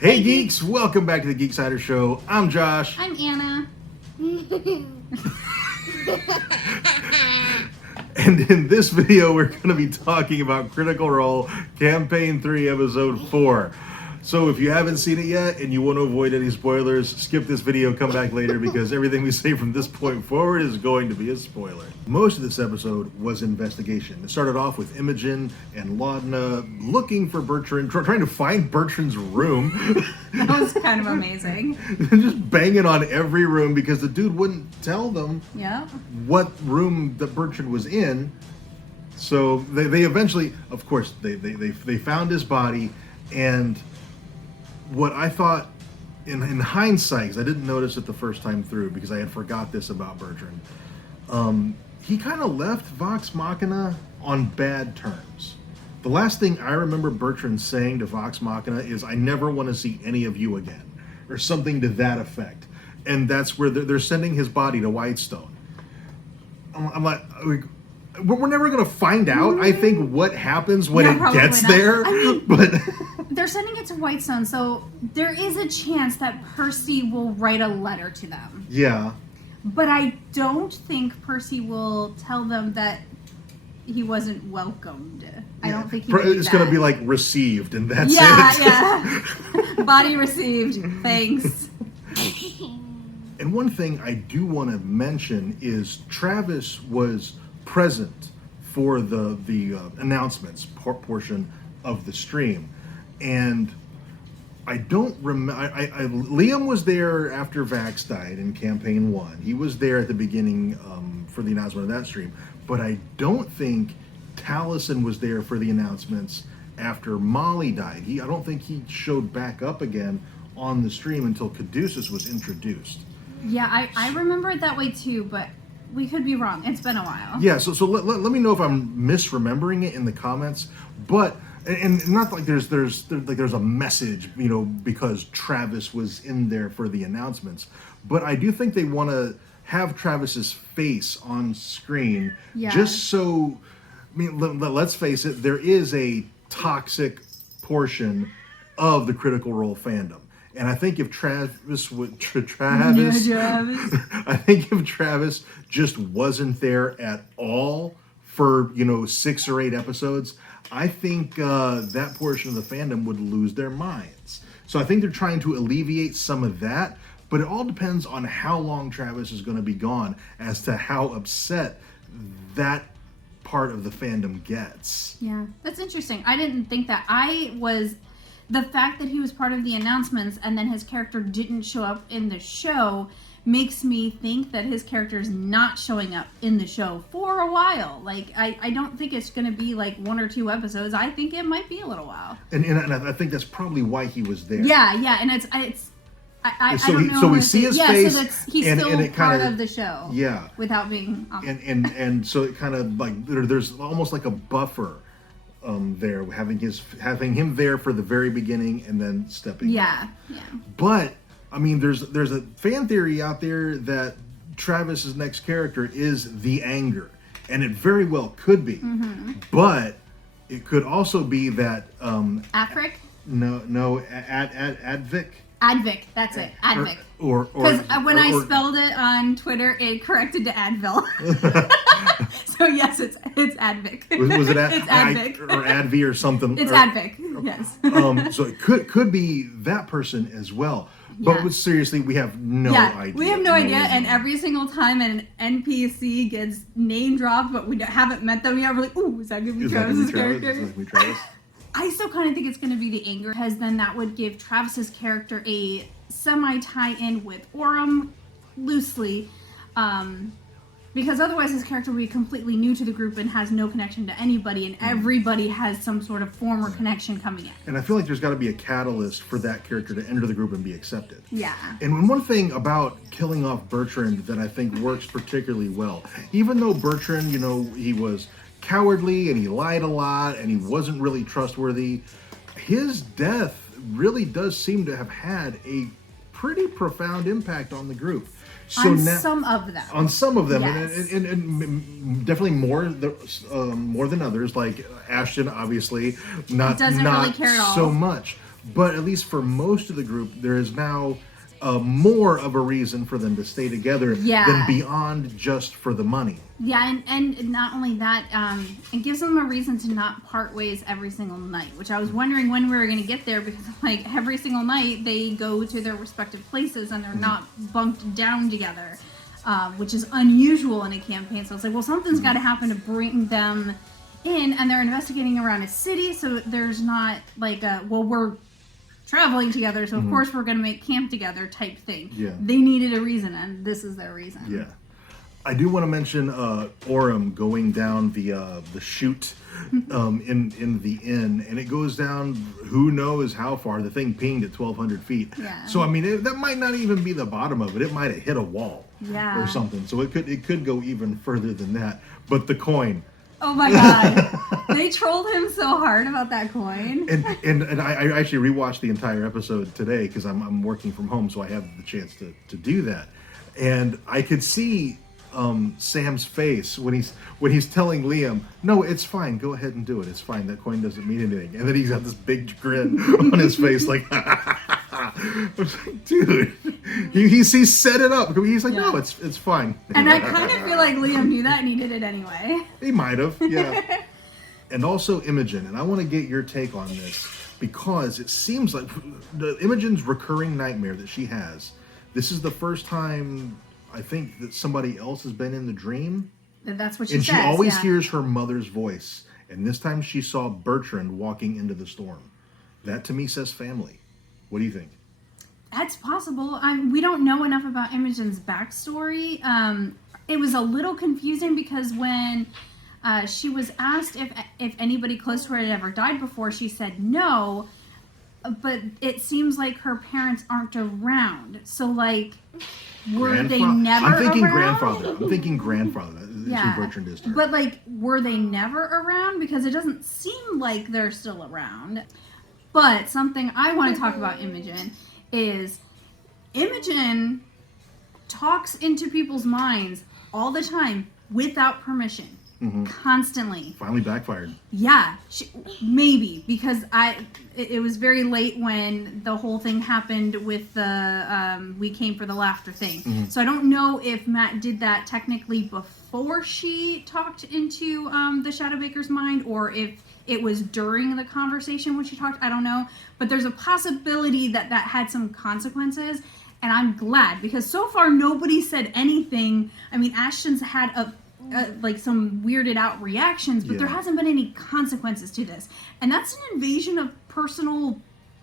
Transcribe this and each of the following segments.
Hey Geeks, welcome back to the Geeksider Show. I'm Josh. I'm Anna. And in this video, we're going to be talking about Critical Role Campaign 3, Episode 4. So if you haven't seen it yet and you want to avoid any spoilers, skip this video, come back later, because everything we say from this point forward is going to be a spoiler. Most of this episode was investigation. It started off with Imogen and Laudna looking for Bertrand, trying to find Bertrand's room. That was kind of amazing. Just banging on every room because the dude wouldn't tell them what room that Bertrand was in. So they eventually, of course, they found his body. And what I thought in hindsight, because I didn't notice it the first time through because I had forgot this about Bertrand, he kind of left Vox Machina on bad terms. The last thing I remember Bertrand saying to Vox Machina is, "I never want to see any of you again," or something to that effect. And that's where they're sending his body to Whitestone. I'm like, we're never going to find out, I think, what happens when it gets there. I mean, but they're sending it to Whitestone, so there is a chance that Percy will write a letter to them. Yeah. But I don't think Percy will tell them that he wasn't welcomed. I don't think he would do It's that. going to be like received, and that's it. Yeah. Body received. Thanks. And one thing I do want to mention is Travis was present for the announcements portion of the stream, and I don't remember. Liam was there after Vax died in Campaign 1. He was there at the beginning for the announcement of that stream, but I don't think Taliesin was there for the announcements after Molly died. I don't think he showed back up again on the stream until Caduceus was introduced. Yeah, I remember it that way too, but we could be wrong. It's been a while. Yeah, so let me know if I'm misremembering it in the comments. But and not like there's a message, because Travis was in there for the announcements. But I do think they want to have Travis's face on screen, just so. I mean, let's face it. There is a toxic portion of the Critical Role fandom. And I think if Travis I think if Travis just wasn't there at all for 6 or 8 episodes, I think that portion of the fandom would lose their minds. So I think they're trying to alleviate some of that, but it all depends on how long Travis is going to be gone as to how upset that part of the fandom gets. Yeah, that's interesting. I didn't think that. The fact that he was part of the announcements and then his character didn't show up in the show makes me think that his character is not showing up in the show for a while. Like, I don't think it's going to be like 1 or 2 episodes. I think it might be a little while. And I think that's probably why he was there. Yeah, and I don't know. So we see his face, so he's still part of the show. Yeah. Without being. And so it kind of like there's almost like a buffer. There having him there for the very beginning and then stepping off. But I mean, there's a fan theory out there that Travis's next character is the Anger, and it very well could be. But it could also be that Afric? No, Advic. Advic, that's it. Advic. Because when I spelled it on Twitter, it corrected to Advil. So yes, it's Advic. Was it It's Advic. or Advi or something? It's Advic. Yes. So it could be that person as well. But seriously, we have no idea. We have no idea, and every single time an NPC gets name dropped, but we haven't met them yet, we're like, ooh, is that going to be Travis's character? Is that gonna be Travis? I still kind of think it's going to be the Anger, because then that would give Travis's character a semi-tie-in with Aurum, loosely, because otherwise his character would be completely new to the group and has no connection to anybody, and everybody has some sort of former connection coming in. And I feel like there's got to be a catalyst for that character to enter the group and be accepted. Yeah. And one thing about killing off Bertrand that I think works particularly well, even though Bertrand, he was cowardly and he lied a lot and he wasn't really trustworthy, his death really does seem to have had a pretty profound impact on the group. So some of them. On some of them, yes. and definitely more than others. Like Ashton, obviously, not really care at all. So much. But at least for most of the group, there is now more of a reason for them to stay together than beyond just for the money. Yeah, and not only that, it gives them a reason to not part ways every single night, which I was wondering when we were going to get there, because like every single night they go to their respective places and they're not bunked down together, which is unusual in a campaign. So it's like, well, something's got to happen to bring them in, and they're investigating around a city, so there's not like we're traveling together, so of course we're going to make camp together type thing. Yeah. They needed a reason, and this is their reason. Yeah. I do want to mention Orem going down the chute in the inn, and it goes down who knows how far. The thing pinged at 1,200 feet. Yeah. So I mean, that might not even be the bottom of it. It might have hit a wall or something. So it could go even further than that. But the coin. Oh my god. They trolled him so hard about that coin. And I actually rewatched the entire episode today because I'm working from home, so I have the chance to do that. And I could see Sam's face when he's telling Liam, no, it's fine, go ahead and do it, it's fine, that coin doesn't mean anything. And then he's got this big grin on his face like, I was like, dude, he set it up. He's like, no, it's fine. And I kind of feel like Liam knew that and he did it anyway. He might have, yeah. And also Imogen, and I want to get your take on this, because it seems like Imogen's recurring nightmare that she has, this is the first time I think that somebody else has been in the dream. That's what she says. And she always hears her mother's voice. And this time she saw Bertrand walking into the storm. That to me says family. What do you think? That's possible. We don't know enough about Imogen's backstory. It was a little confusing because when she was asked if anybody close to her had ever died before, she said no. But it seems like her parents aren't around. So like... Were they never I'm thinking around? grandfather. I'm thinking grandfather. That's who Bertrand is to her. But, like, were they never around? Because it doesn't seem like they're still around. But something I want to talk about Imogen is Imogen talks into people's minds all the time without permission. Constantly. Finally backfired. Yeah, maybe, because it was very late when the whole thing happened with the we came for the laughter thing. So I don't know if Matt did that technically before she talked into the Shadowbaker's mind, or if it was during the conversation when she talked. I don't know, but there's a possibility that had some consequences. And I'm glad, because so far nobody said anything. I mean, Ashton's had like some weirded out reactions, but there hasn't been any consequences to this, and that's an invasion of personal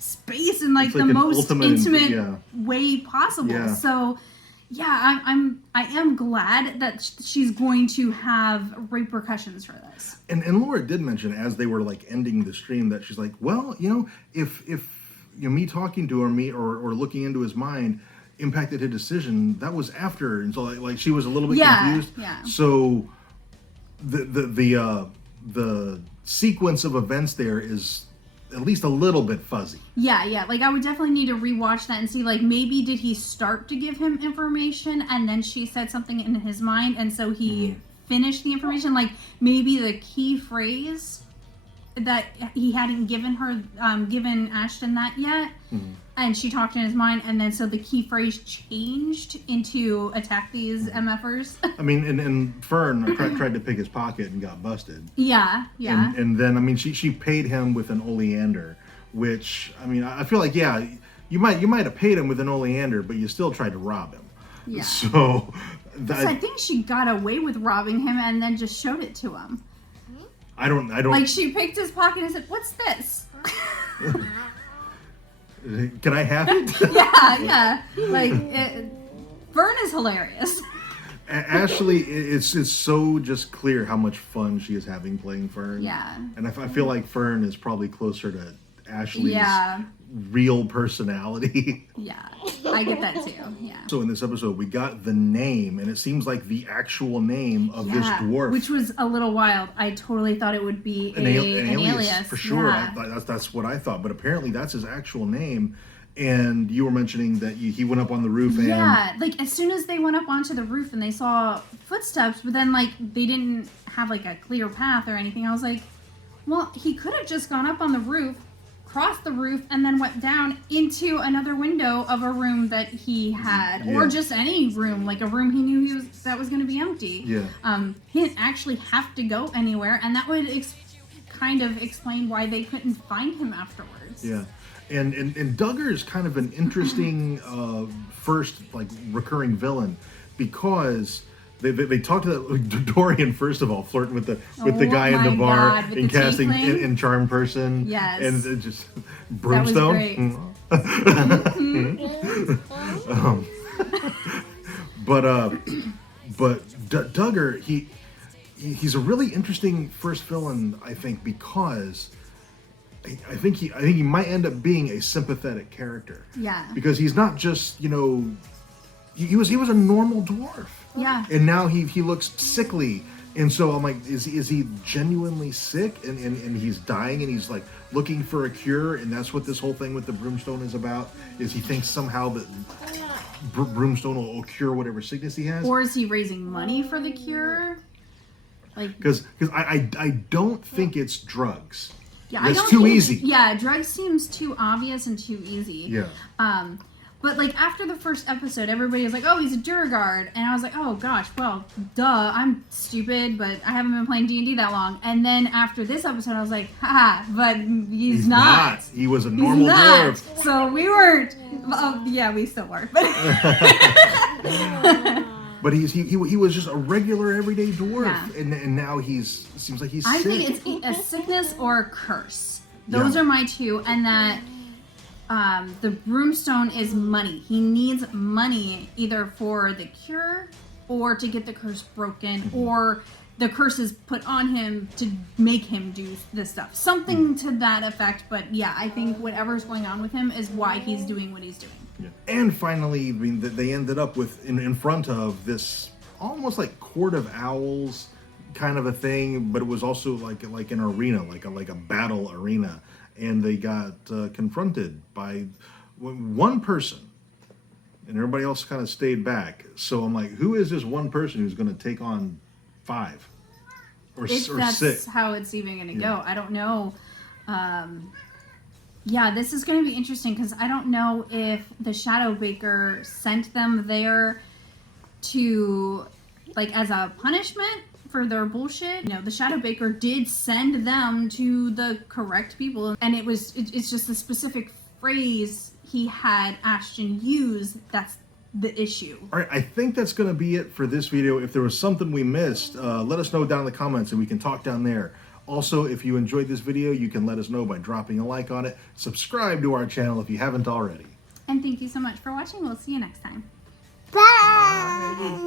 space in like the most intimate way possible. So yeah, I am glad that she's going to have repercussions for this. And Laura did mention as they were like ending the stream that she's like, well, if me talking to her, or looking into his mind impacted his decision, that was after, and so like she was a little bit confused. Yeah. So the sequence of events there is at least a little bit fuzzy. Yeah. Like I would definitely need to rewatch that and see, like, maybe did he start to give him information and then she said something in his mind and so he finished the information. Like maybe the key phrase that he hadn't given her, given Ashton that yet. And she talked in his mind, and then so the key phrase changed into attack these MFers. I mean, and Fern tried to pick his pocket and got busted. Yeah. And then, I mean, she paid him with an oleander, which, I mean, I feel like, you might have paid him with an oleander, but you still tried to rob him. Yeah. So I think she got away with robbing him and then just showed it to him. I don't. Like she picked his pocket and said, "What's this?" Can I have it? yeah. Like, Fern is hilarious. Ashley, it's so just clear how much fun she is having playing Fern. Yeah. And I feel like Fern is probably closer to Ashley's real personality. Yeah, I get that too. Yeah. So in this episode, we got the name, and it seems like the actual name of this dwarf, which was a little wild. I totally thought it would be an alias for sure. Yeah. That's what I thought, but apparently that's his actual name. And you were mentioning that he went up on the roof. And like as soon as they went up onto the roof and they saw footsteps, but then like they didn't have like a clear path or anything. I was like, well, he could have just gone up on the roof, crossed the roof and then went down into another window of a room that he had, or just any room, like a room he knew that was going to be empty. Yeah. He didn't actually have to go anywhere, and that would kind of explain why they couldn't find him afterwards. Yeah. And Duggar is kind of an interesting first like recurring villain, because they talked to Dorian first of all, flirting with the guy in the bar, and casting in charm person. Yes. And it just Broomstone. That was great. But Duggar, he's a really interesting first villain, I think, because I think he might end up being a sympathetic character. Yeah. Because he's not just, you know, he was a normal dwarf. Yeah. And now he looks sickly. And so I'm like, is he genuinely sick and he's dying and he's like looking for a cure, and that's what this whole thing with the Broomstone is about? Is he thinks somehow that Broomstone will cure whatever sickness he has? Or is he raising money for the cure? Like, because I don't think it's drugs. Yeah, it's too easy. Yeah, drugs seems too obvious and too easy. Yeah. But like after the first episode, everybody was like, "Oh, he's a Duragard," and I was like, "Oh gosh, well, duh, I'm stupid, but I haven't been playing D&D that long." And then after this episode, I was like, "Haha, but he's not. He was a normal dwarf." So we weren't. Yeah, we still were. But But he was just a regular everyday dwarf, Yeah. and now seems like he's I sick. think it's a sickness or a curse. Those are my two, and that the Broomstone is money. He needs money either for the cure or to get the curse broken, or the curse is put on him to make him do this stuff. Something to that effect, but yeah, I think whatever's going on with him is why he's doing what he's doing. Yeah. And finally, I mean, they ended up with in front of this almost like Court of Owls kind of a thing, but it was also like an arena, like a battle arena, and they got confronted by one person, and everybody else kind of stayed back. So I'm like, who is this one person who's going to take on 5 or 6? That's how it's even going to go. I don't know. Yeah, this is going to be interesting because I don't know if the Shadow Baker sent them there to, like, as a punishment for their bullshit. You know, the Shadow Baker did send them to the correct people, and it's just a specific phrase he had Ashton use that's the issue. All right, I think that's going to be it for this video. If there was something we missed, let us know down in the comments and we can talk down there. Also, if you enjoyed this video, you can let us know by dropping a like on it. Subscribe to our channel if you haven't already. And thank you so much for watching. We'll see you next time. Bye.